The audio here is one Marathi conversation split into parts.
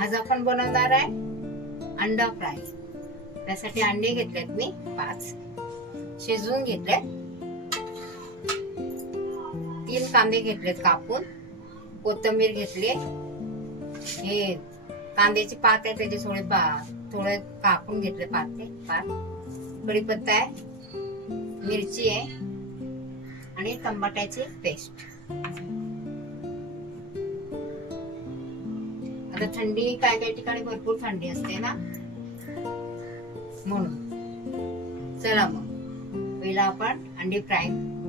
आज आपण बनवणार आहे अंडा फ्राय. त्यासाठी अंडे घेतलेत मी पाच. शिजवून घेतले तीन कांदे घेतलेत कापून. कोथिंबीर घेतली. हे कांद्याचे पात आहे त्याचे थोडे पा थोडे कापून घेतले पात ते पात. कढीपत्ता आहे मिरची आहे आणि टमाट्याची पेस्ट. आता थंडी काय काय ठिकाणी भरपूर थंडी असते ना? म्हणून. चला मग. पहिला आपण अंडी फ्राय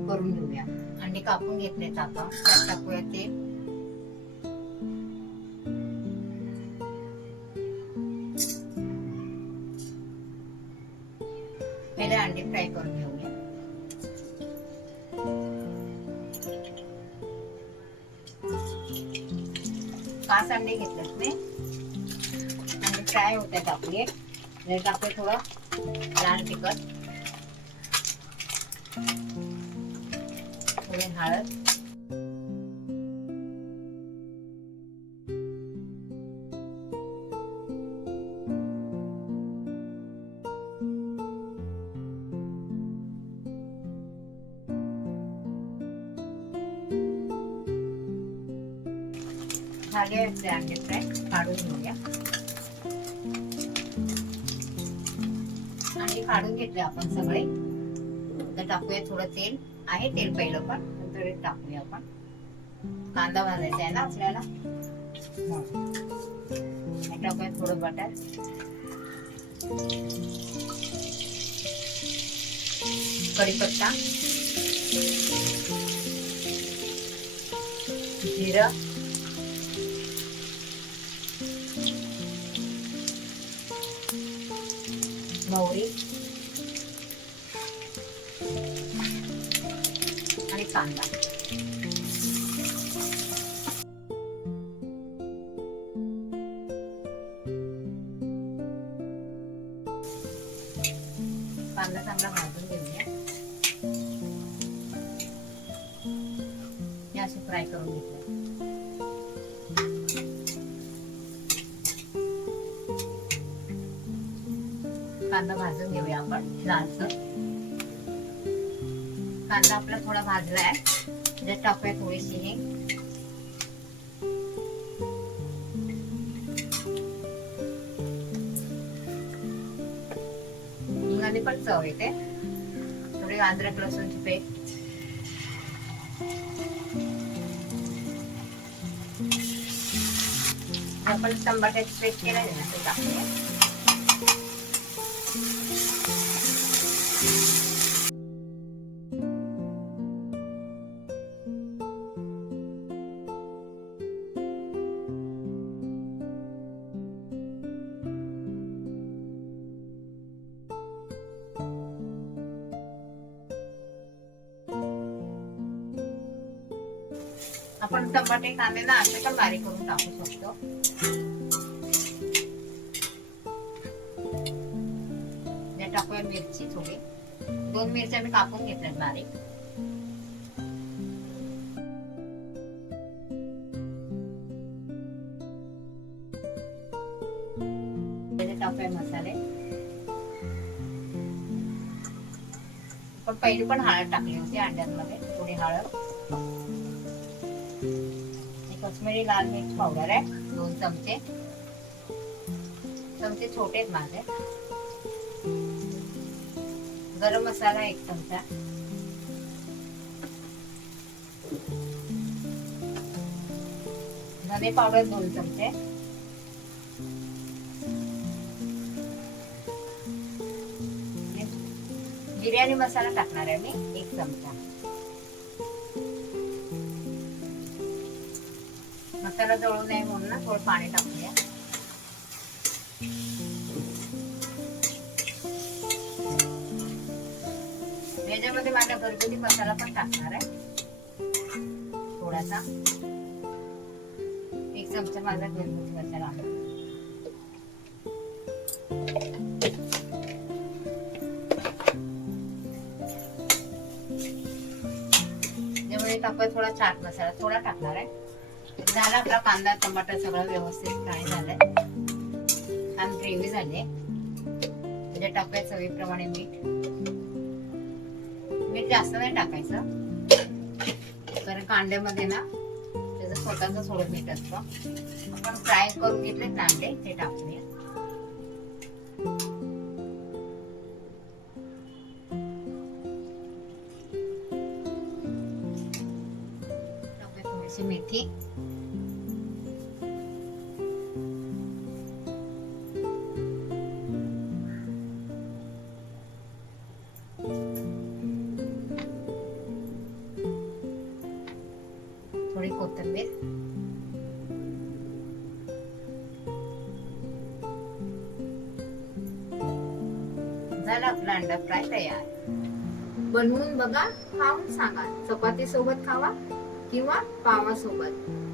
करून घेऊया. अंडी कापून घेतलेत आता. त्यात टाकूया ते. पहिले अंडी फ्राय करून घेऊ. पाच अंडे घेतलेत मी अंडे फ्राय होतात आपले. हे टाकले थोडं लाल तिखट. थोडी हळद. झाले असते अंडे फ्राय काढून घेऊया. अंडे काढून घेतले आपण सगळे. तर टाकूया थोडं तेल. आहे तेल पहिलं पण थोडे टाकूया आपण. कांदा भाजायचा आहे ना आपल्याला? टाकूया थोडं बटर कढीपत्ता. जिरं. मोहरी आणि कांदा कांदा चांगला भाजून घेऊया हे असे फ्राय करून घेतले कांदा भाजून घेऊया आपण लालसर. कांदा आपला थोडा भाजला आहे म्हणजे त्याच्यात टाकूया थोडीशी हिंग हिंगाने पण चव येते. थोडी अद्रक लसूणची पेस्ट. आपण टमाट्याची पेस्ट केला ना ते टाकूया आपण टमाटे कांदे ना असे पण बारीक करून टाकू शकतो. टाकूया मिरची थोडी. दोन मिरच्या मी कापून घेतल्यात बारीक. टाकूया मसाले. पण पहिली पण हळद टाकली होती अंड्यांमध्ये थोडी हळद. कश्मीरी लाल मिर्च पावडर आहे. दोन चमचे. चमचे छोटे माझे. गरम मसाला एक चमचा. धने पावडर दोन चमचे. बिर्याणी मसाला टाकणार आहे मी एक चमचा. मसाला जळू नये म्हणून ना थोडं पाणी टाकूया. याच्यामध्ये माझा घरगुती मसाला पण टाकणार आहे. थोडासा. एक चमचा माझा घरगुती मसाला आहे. त्यामध्ये थोडा चाट मसाला. थोडा टाकणार आहे. झाला आपला कांदा टमाटर सगळं व्यवस्थित फ्राय झालंय. छान ग्रेव्ही झाली म्हणजे टाकायचं चवीप्रमाणे मीठ. मीठ जास्त नाही टाकायचं. कारण कांद्यामध्ये ना त्याचं स्वतःच थोडं मीठ असतं. आपण फ्राय करून घेतलेत ना अंडे ते टाकूया. थोडीशी मेथी थोडी कोथिंबीर झाला आपला अंडा फ्राय तयार. बनवून बघा खाऊन सांगा. चपाती सोबत खावा. किंवा पावासोबत.